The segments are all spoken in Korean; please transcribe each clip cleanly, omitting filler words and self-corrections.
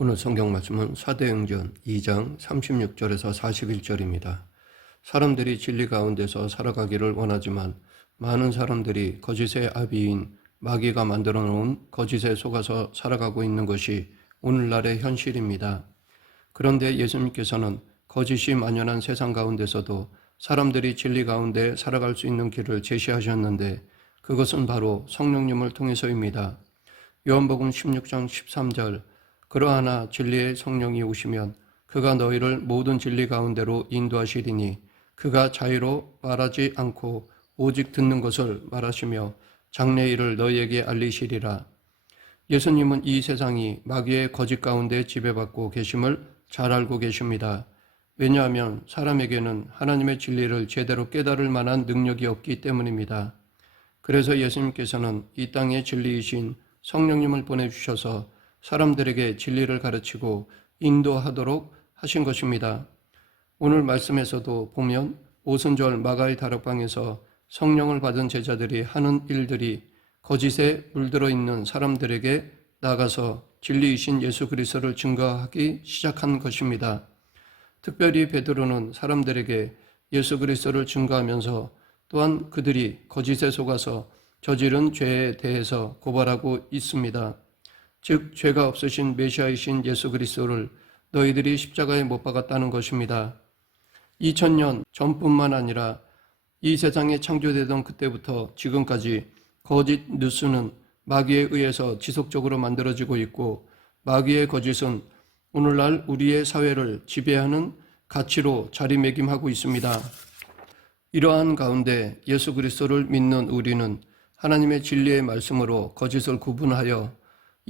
오늘 성경 말씀은 사도행전 2장 36절에서 41절입니다. 사람들이 진리 가운데서 살아가기를 원하지만 많은 사람들이 거짓의 아비인 마귀가 만들어 놓은 거짓에 속아서 살아가고 있는 것이 오늘날의 현실입니다. 그런데 예수님께서는 거짓이 만연한 세상 가운데서도 사람들이 진리 가운데 살아갈 수 있는 길을 제시하셨는데 그것은 바로 성령님을 통해서입니다. 요한복음 16장 13절 그러하나 진리의 성령이 오시면 그가 너희를 모든 진리 가운데로 인도하시리니 그가 자유로 말하지 않고 오직 듣는 것을 말하시며 장래 일을 너희에게 알리시리라. 예수님은 이 세상이 마귀의 거짓 가운데 지배받고 계심을 잘 알고 계십니다. 왜냐하면 사람에게는 하나님의 진리를 제대로 깨달을 만한 능력이 없기 때문입니다. 그래서 예수님께서는 이 땅의 진리이신 성령님을 보내주셔서 사람들에게 진리를 가르치고 인도하도록 하신 것입니다. 오늘 말씀에서도 보면 오순절 마가의 다락방에서 성령을 받은 제자들이 하는 일들이 거짓에 물들어 있는 사람들에게 나가서 진리이신 예수 그리스도를 증거하기 시작한 것입니다. 특별히 베드로는 사람들에게 예수 그리스도를 증거하면서 또한 그들이 거짓에 속아서 저지른 죄에 대해서 고발하고 있습니다. 즉 죄가 없으신 메시아이신 예수 그리스도를 너희들이 십자가에 못 박았다는 것입니다. 2000년 전뿐만 아니라 이 세상에 창조되던 그때부터 지금까지 거짓 뉴스는 마귀에 의해서 지속적으로 만들어지고 있고 마귀의 거짓은 오늘날 우리의 사회를 지배하는 가치로 자리매김하고 있습니다. 이러한 가운데 예수 그리스도를 믿는 우리는 하나님의 진리의 말씀으로 거짓을 구분하여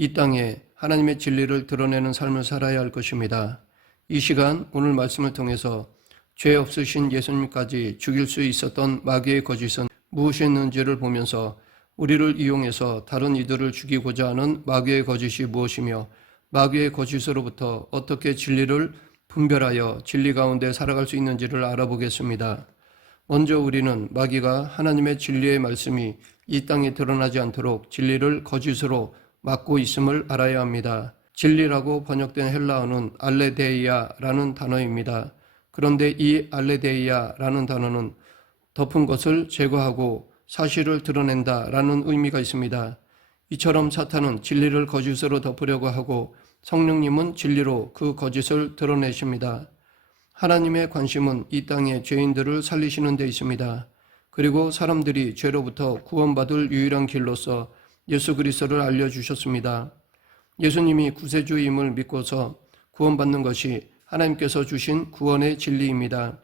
이 땅에 하나님의 진리를 드러내는 삶을 살아야 할 것입니다. 이 시간 오늘 말씀을 통해서 죄 없으신 예수님까지 죽일 수 있었던 마귀의 거짓은 무엇이었는지를 보면서 우리를 이용해서 다른 이들을 죽이고자 하는 마귀의 거짓이 무엇이며 마귀의 거짓으로부터 어떻게 진리를 분별하여 진리 가운데 살아갈 수 있는지를 알아보겠습니다. 먼저 우리는 마귀가 하나님의 진리의 말씀이 이 땅에 드러나지 않도록 진리를 거짓으로 막고 있음을 알아야 합니다. 진리라고 번역된 헬라어는 알레데이아라는 단어입니다. 그런데 이 알레데이아라는 단어는 덮은 것을 제거하고 사실을 드러낸다라는 의미가 있습니다. 이처럼 사탄은 진리를 거짓으로 덮으려고 하고 성령님은 진리로 그 거짓을 드러내십니다. 하나님의 관심은 이 땅의 죄인들을 살리시는 데 있습니다. 그리고 사람들이 죄로부터 구원받을 유일한 길로서 예수 그리스도를 알려주셨습니다. 예수님이 구세주임을 믿고서 구원받는 것이 하나님께서 주신 구원의 진리입니다.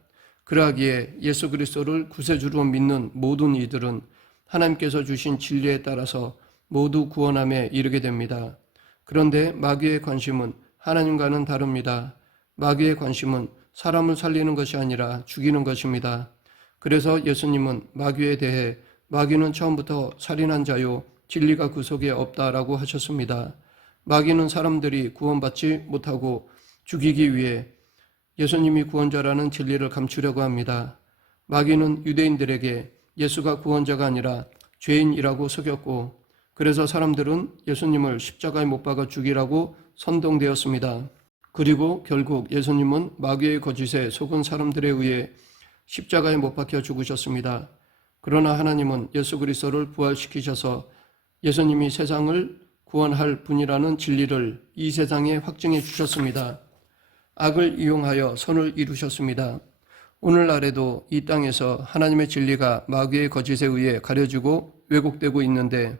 그러하기에 예수 그리스도를 구세주로 믿는 모든 이들은 하나님께서 주신 진리에 따라서 모두 구원함에 이르게 됩니다. 그런데 마귀의 관심은 하나님과는 다릅니다. 마귀의 관심은 사람을 살리는 것이 아니라 죽이는 것입니다. 그래서 예수님은 마귀에 대해 마귀는 처음부터 살인한 자요 진리가 그 속에 없다라고 하셨습니다. 마귀는 사람들이 구원받지 못하고 죽이기 위해 예수님이 구원자라는 진리를 감추려고 합니다. 마귀는 유대인들에게 예수가 구원자가 아니라 죄인이라고 속였고 그래서 사람들은 예수님을 십자가에 못 박아 죽이라고 선동되었습니다. 그리고 결국 예수님은 마귀의 거짓에 속은 사람들에 의해 십자가에 못 박혀 죽으셨습니다. 그러나 하나님은 예수 그리스도를 부활시키셔서 예수님이 세상을 구원할 분이라는 진리를 이 세상에 확증해 주셨습니다. 악을 이용하여 선을 이루셨습니다. 오늘날에도 이 땅에서 하나님의 진리가 마귀의 거짓에 의해 가려지고 왜곡되고 있는데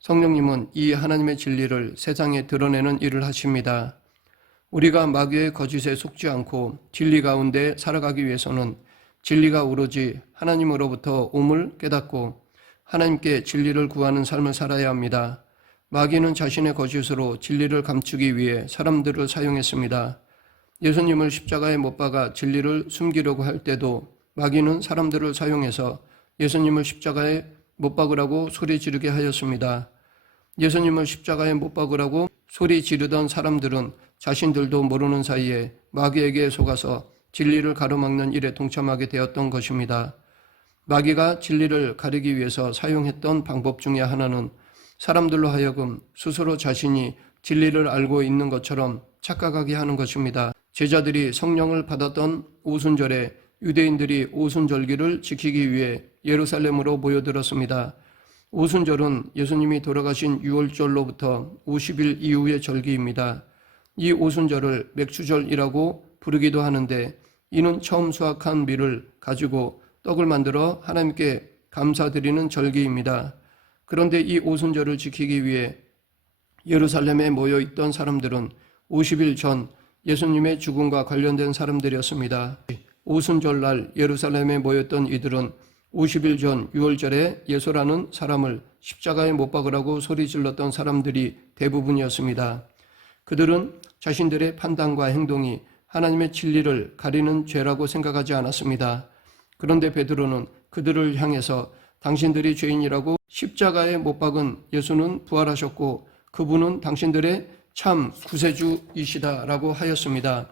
성령님은 이 하나님의 진리를 세상에 드러내는 일을 하십니다. 우리가 마귀의 거짓에 속지 않고 진리 가운데 살아가기 위해서는 진리가 오로지 하나님으로부터 옴을 깨닫고 하나님께 진리를 구하는 삶을 살아야 합니다. 마귀는 자신의 거짓으로 진리를 감추기 위해 사람들을 사용했습니다. 예수님을 십자가에 못 박아 진리를 숨기려고 할 때도 마귀는 사람들을 사용해서 예수님을 십자가에 못 박으라고 소리 지르게 하였습니다. 예수님을 십자가에 못 박으라고 소리 지르던 사람들은 자신들도 모르는 사이에 마귀에게 속아서 진리를 가로막는 일에 동참하게 되었던 것입니다. 마귀가 진리를 가리기 위해서 사용했던 방법 중에 하나는 사람들로 하여금 스스로 자신이 진리를 알고 있는 것처럼 착각하게 하는 것입니다. 제자들이 성령을 받았던 오순절에 유대인들이 오순절기를 지키기 위해 예루살렘으로 모여들었습니다. 오순절은 예수님이 돌아가신 6월절로부터 50일 이후의 절기입니다. 이 오순절을 맥주절이라고 부르기도 하는데, 이는 처음 수확한 밀을 가지고 떡을 만들어 하나님께 감사드리는 절기입니다. 그런데 이 오순절을 지키기 위해 예루살렘에 모여있던 사람들은 50일 전 예수님의 죽음과 관련된 사람들이었습니다. 오순절날 예루살렘에 모였던 이들은 50일 전 6월절에 예수라는 사람을 십자가에 못 박으라고 소리질렀던 사람들이 대부분이었습니다. 그들은 자신들의 판단과 행동이 하나님의 진리를 가리는 죄라고 생각하지 않았습니다. 그런데 베드로는 그들을 향해서 당신들이 죄인이라고, 십자가에 못 박은 예수는 부활하셨고 그분은 당신들의 참 구세주이시다라고 하였습니다.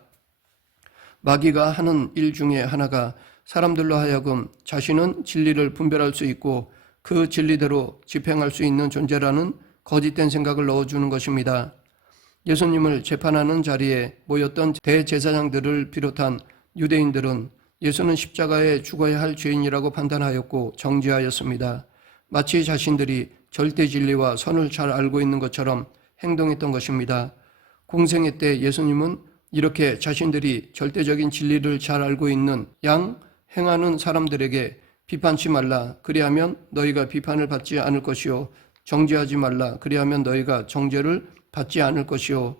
마귀가 하는 일 중에 하나가 사람들로 하여금 자신은 진리를 분별할 수 있고 그 진리대로 집행할 수 있는 존재라는 거짓된 생각을 넣어주는 것입니다. 예수님을 재판하는 자리에 모였던 대제사장들을 비롯한 유대인들은 예수는 십자가에 죽어야 할 죄인이라고 판단하였고 정죄하였습니다. 마치 자신들이 절대 진리와 선을 잘 알고 있는 것처럼 행동했던 것입니다. 공생애 때 예수님은 이렇게 자신들이 절대적인 진리를 잘 알고 있는 양 행하는 사람들에게 비판치 말라, 그리하면 너희가 비판을 받지 않을 것이요, 정죄하지 말라, 그리하면 너희가 정죄를 받지 않을 것이요,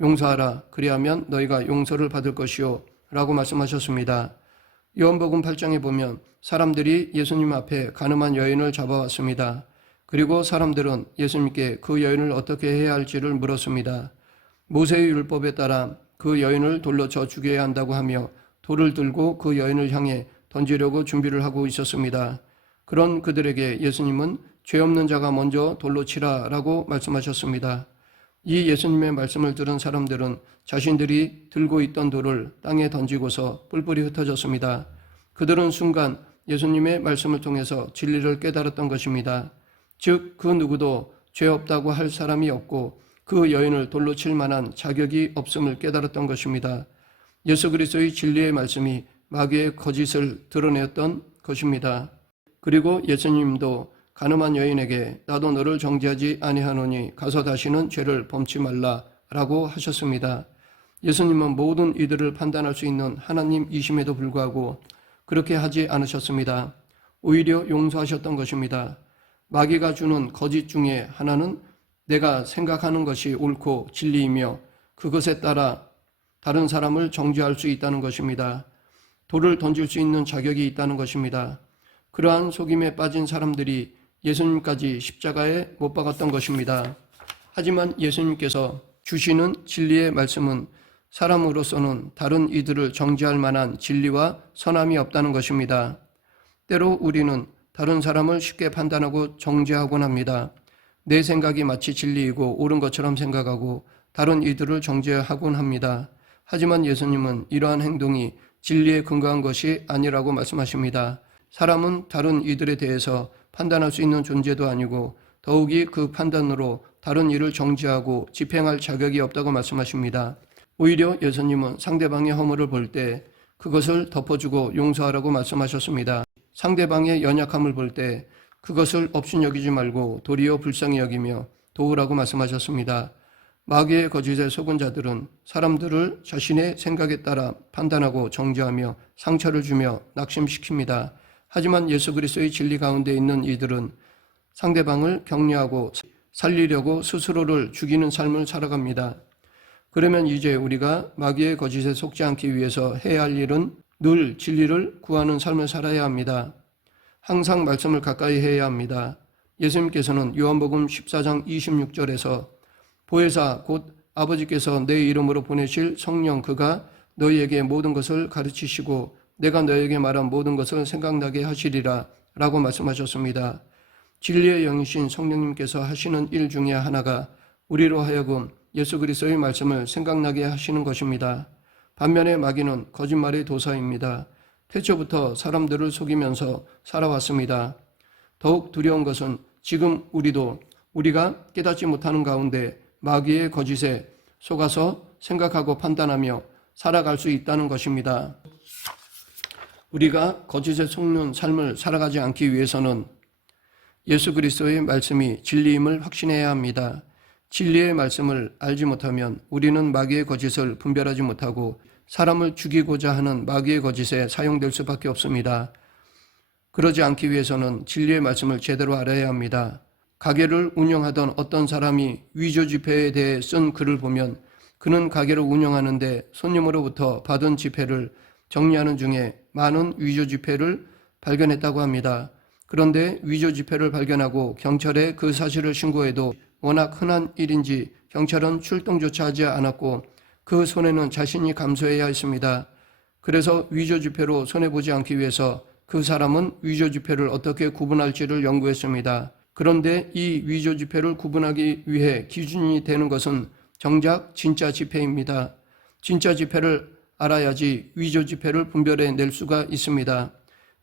용서하라, 그리하면 너희가 용서를 받을 것이요 라고 말씀하셨습니다. 요한복음 8장에 보면 사람들이 예수님 앞에 간음한 여인을 잡아왔습니다. 그리고 사람들은 예수님께 그 여인을 어떻게 해야 할지를 물었습니다. 모세의 율법에 따라 그 여인을 돌로 쳐 죽여야 한다고 하며 돌을 들고 그 여인을 향해 던지려고 준비를 하고 있었습니다. 그런 그들에게 예수님은 죄 없는 자가 먼저 돌로 치라라고 말씀하셨습니다. 이 예수님의 말씀을 들은 사람들은 자신들이 들고 있던 돌을 땅에 던지고서 뿔뿔이 흩어졌습니다. 그들은 순간 예수님의 말씀을 통해서 진리를 깨달았던 것입니다. 즉, 그 누구도 죄 없다고 할 사람이 없고 그 여인을 돌로 칠 만한 자격이 없음을 깨달았던 것입니다. 예수 그리스도의 진리의 말씀이 마귀의 거짓을 드러냈던 것입니다. 그리고 예수님도 간음한 여인에게 나도 너를 정죄하지 아니하노니 가서 다시는 죄를 범치 말라라고 하셨습니다. 예수님은 모든 이들을 판단할 수 있는 하나님이심에도 불구하고 그렇게 하지 않으셨습니다. 오히려 용서하셨던 것입니다. 마귀가 주는 거짓 중에 하나는 내가 생각하는 것이 옳고 진리이며 그것에 따라 다른 사람을 정죄할 수 있다는 것입니다. 돌을 던질 수 있는 자격이 있다는 것입니다. 그러한 속임에 빠진 사람들이 예수님까지 십자가에 못 박았던 것입니다. 하지만 예수님께서 주시는 진리의 말씀은 사람으로서는 다른 이들을 정죄할 만한 진리와 선함이 없다는 것입니다. 때로 우리는 다른 사람을 쉽게 판단하고 정죄하곤 합니다. 내 생각이 마치 진리이고 옳은 것처럼 생각하고 다른 이들을 정죄하곤 합니다. 하지만 예수님은 이러한 행동이 진리에 근거한 것이 아니라고 말씀하십니다. 사람은 다른 이들에 대해서 판단할 수 있는 존재도 아니고 더욱이 그 판단으로 다른 일을 정죄하고 집행할 자격이 없다고 말씀하십니다. 오히려 예수님은 상대방의 허물을 볼 때 그것을 덮어주고 용서하라고 말씀하셨습니다. 상대방의 연약함을 볼 때 그것을 업신여기지 말고 도리어 불쌍히 여기며 도우라고 말씀하셨습니다. 마귀의 거짓에 속은 자들은 사람들을 자신의 생각에 따라 판단하고 정죄하며 상처를 주며 낙심시킵니다. 하지만 예수 그리스도의 진리 가운데 있는 이들은 상대방을 격려하고 살리려고 스스로를 죽이는 삶을 살아갑니다. 그러면 이제 우리가 마귀의 거짓에 속지 않기 위해서 해야 할 일은 늘 진리를 구하는 삶을 살아야 합니다. 항상 말씀을 가까이 해야 합니다. 예수님께서는 요한복음 14장 26절에서 보혜사 곧 아버지께서 내 이름으로 보내실 성령 그가 너희에게 모든 것을 가르치시고 내가 너희에게 말한 모든 것을 생각나게 하시리라 라고 말씀하셨습니다. 진리의 영이신 성령님께서 하시는 일 중에 하나가 우리로 하여금 예수 그리스도의 말씀을 생각나게 하시는 것입니다. 반면에 마귀는 거짓말의 도사입니다. 태초부터 사람들을 속이면서 살아왔습니다. 더욱 두려운 것은 지금 우리가 깨닫지 못하는 가운데 마귀의 거짓에 속아서 생각하고 판단하며 살아갈 수 있다는 것입니다. 우리가 거짓에 속는 삶을 살아가지 않기 위해서는 예수 그리스도의 말씀이 진리임을 확신해야 합니다. 진리의 말씀을 알지 못하면 우리는 마귀의 거짓을 분별하지 못하고 사람을 죽이고자 하는 마귀의 거짓에 사용될 수밖에 없습니다. 그러지 않기 위해서는 진리의 말씀을 제대로 알아야 합니다. 가게를 운영하던 어떤 사람이 위조 지폐에 대해 쓴 글을 보면 그는 가게를 운영하는데 손님으로부터 받은 지폐를 정리하는 중에 많은 위조 지폐를 발견했다고 합니다. 그런데 위조 지폐를 발견하고 경찰에 그 사실을 신고해도 워낙 흔한 일인지 경찰은 출동조차 하지 않았고 그 손해는 자신이 감수해야 했습니다. 그래서 위조 지폐로 손해보지 않기 위해서 그 사람은 위조 지폐를 어떻게 구분할지를 연구했습니다. 그런데 이 위조 지폐를 구분하기 위해 기준이 되는 것은 정작 진짜 지폐입니다. 진짜 지폐를 알아야지 위조 지폐를 분별해낼 수가 있습니다.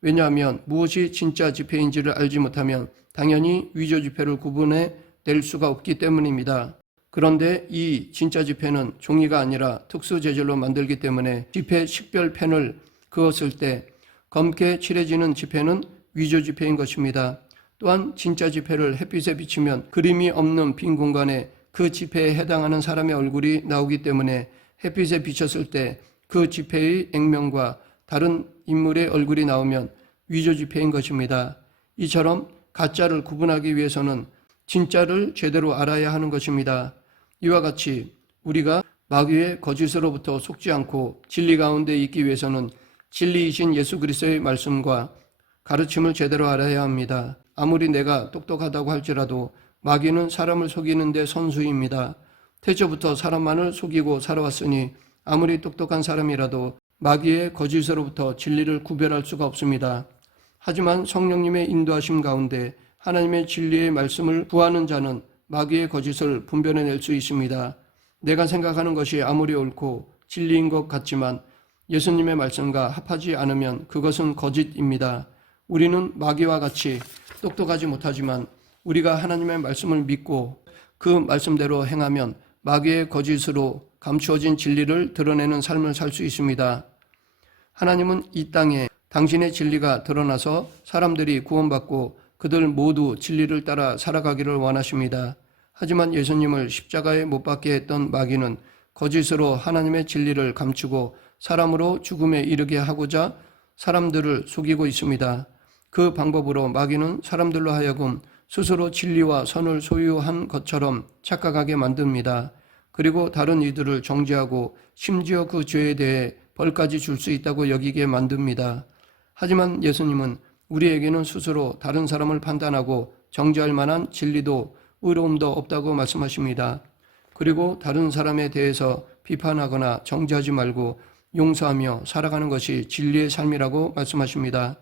왜냐하면 무엇이 진짜 지폐인지를 알지 못하면 당연히 위조 지폐를 구분해낼 수가 없기 때문입니다. 그런데 이 진짜 지폐는 종이가 아니라 특수 재질로 만들기 때문에 지폐 식별펜을 그었을 때 검게 칠해지는 지폐는 위조 지폐인 것입니다. 또한 진짜 지폐를 햇빛에 비치면 그림이 없는 빈 공간에 그 지폐에 해당하는 사람의 얼굴이 나오기 때문에 햇빛에 비쳤을 때 그 지폐의 액면과 다른 인물의 얼굴이 나오면 위조 지폐인 것입니다. 이처럼 가짜를 구분하기 위해서는 진짜를 제대로 알아야 하는 것입니다. 이와 같이 우리가 마귀의 거짓으로부터 속지 않고 진리 가운데 있기 위해서는 진리이신 예수 그리스도의 말씀과 가르침을 제대로 알아야 합니다. 아무리 내가 똑똑하다고 할지라도 마귀는 사람을 속이는 데 선수입니다. 태초부터 사람만을 속이고 살아왔으니 아무리 똑똑한 사람이라도 마귀의 거짓으로부터 진리를 구별할 수가 없습니다. 하지만 성령님의 인도하심 가운데 하나님의 진리의 말씀을 구하는 자는 마귀의 거짓을 분별해낼 수 있습니다. 내가 생각하는 것이 아무리 옳고 진리인 것 같지만 예수님의 말씀과 합하지 않으면 그것은 거짓입니다. 우리는 마귀와 같이 똑똑하지 못하지만 우리가 하나님의 말씀을 믿고 그 말씀대로 행하면 마귀의 거짓으로 감추어진 진리를 드러내는 삶을 살 수 있습니다. 하나님은 이 땅에 당신의 진리가 드러나서 사람들이 구원받고 그들 모두 진리를 따라 살아가기를 원하십니다. 하지만 예수님을 십자가에 못 박게 했던 마귀는 거짓으로 하나님의 진리를 감추고 사람으로 죽음에 이르게 하고자 사람들을 속이고 있습니다. 그 방법으로 마귀는 사람들로 하여금 스스로 진리와 선을 소유한 것처럼 착각하게 만듭니다. 그리고 다른 이들을 정죄하고 심지어 그 죄에 대해 벌까지 줄 수 있다고 여기게 만듭니다. 하지만 예수님은 우리에게는 스스로 다른 사람을 판단하고 정죄할 만한 진리도 의로움도 없다고 말씀하십니다. 그리고 다른 사람에 대해서 비판하거나 정죄하지 말고 용서하며 살아가는 것이 진리의 삶이라고 말씀하십니다.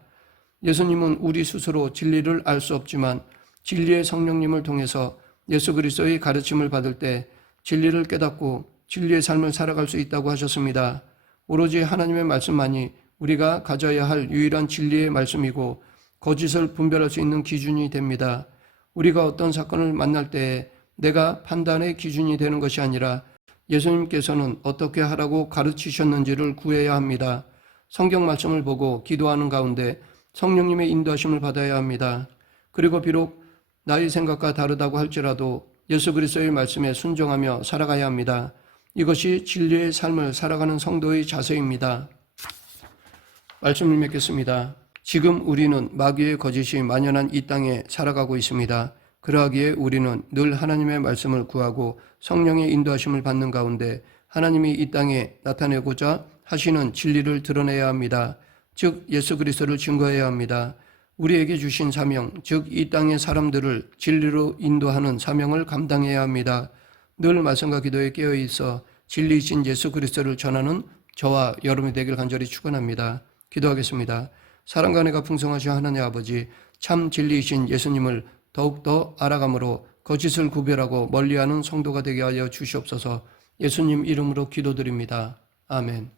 예수님은 우리 스스로 진리를 알 수 없지만 진리의 성령님을 통해서 예수 그리스도의 가르침을 받을 때 진리를 깨닫고 진리의 삶을 살아갈 수 있다고 하셨습니다. 오로지 하나님의 말씀만이 우리가 가져야 할 유일한 진리의 말씀이고 거짓을 분별할 수 있는 기준이 됩니다. 우리가 어떤 사건을 만날 때에 내가 판단의 기준이 되는 것이 아니라 예수님께서는 어떻게 하라고 가르치셨는지를 구해야 합니다. 성경 말씀을 보고 기도하는 가운데 성령님의 인도하심을 받아야 합니다. 그리고 비록 나의 생각과 다르다고 할지라도 예수 그리스도의 말씀에 순종하며 살아가야 합니다. 이것이 진리의 삶을 살아가는 성도의 자세입니다. 말씀을 맺겠습니다. 지금 우리는 마귀의 거짓이 만연한 이 땅에 살아가고 있습니다. 그러하기에 우리는 늘 하나님의 말씀을 구하고 성령의 인도하심을 받는 가운데 하나님이 이 땅에 나타내고자 하시는 진리를 드러내야 합니다. 즉 예수 그리스도를 증거해야 합니다. 우리에게 주신 사명, 즉 이 땅의 사람들을 진리로 인도하는 사명을 감당해야 합니다. 늘 말씀과 기도에 깨어 있어 진리이신 예수 그리스도를 전하는 저와 여러분이 되길 간절히 축원합니다. 기도하겠습니다. 사랑과 은혜가 풍성하신 하나님 아버지, 참 진리이신 예수님을 더욱더 알아감으로 거짓을 구별하고 멀리하는 성도가 되게 하여 주시옵소서. 예수님 이름으로 기도드립니다. 아멘.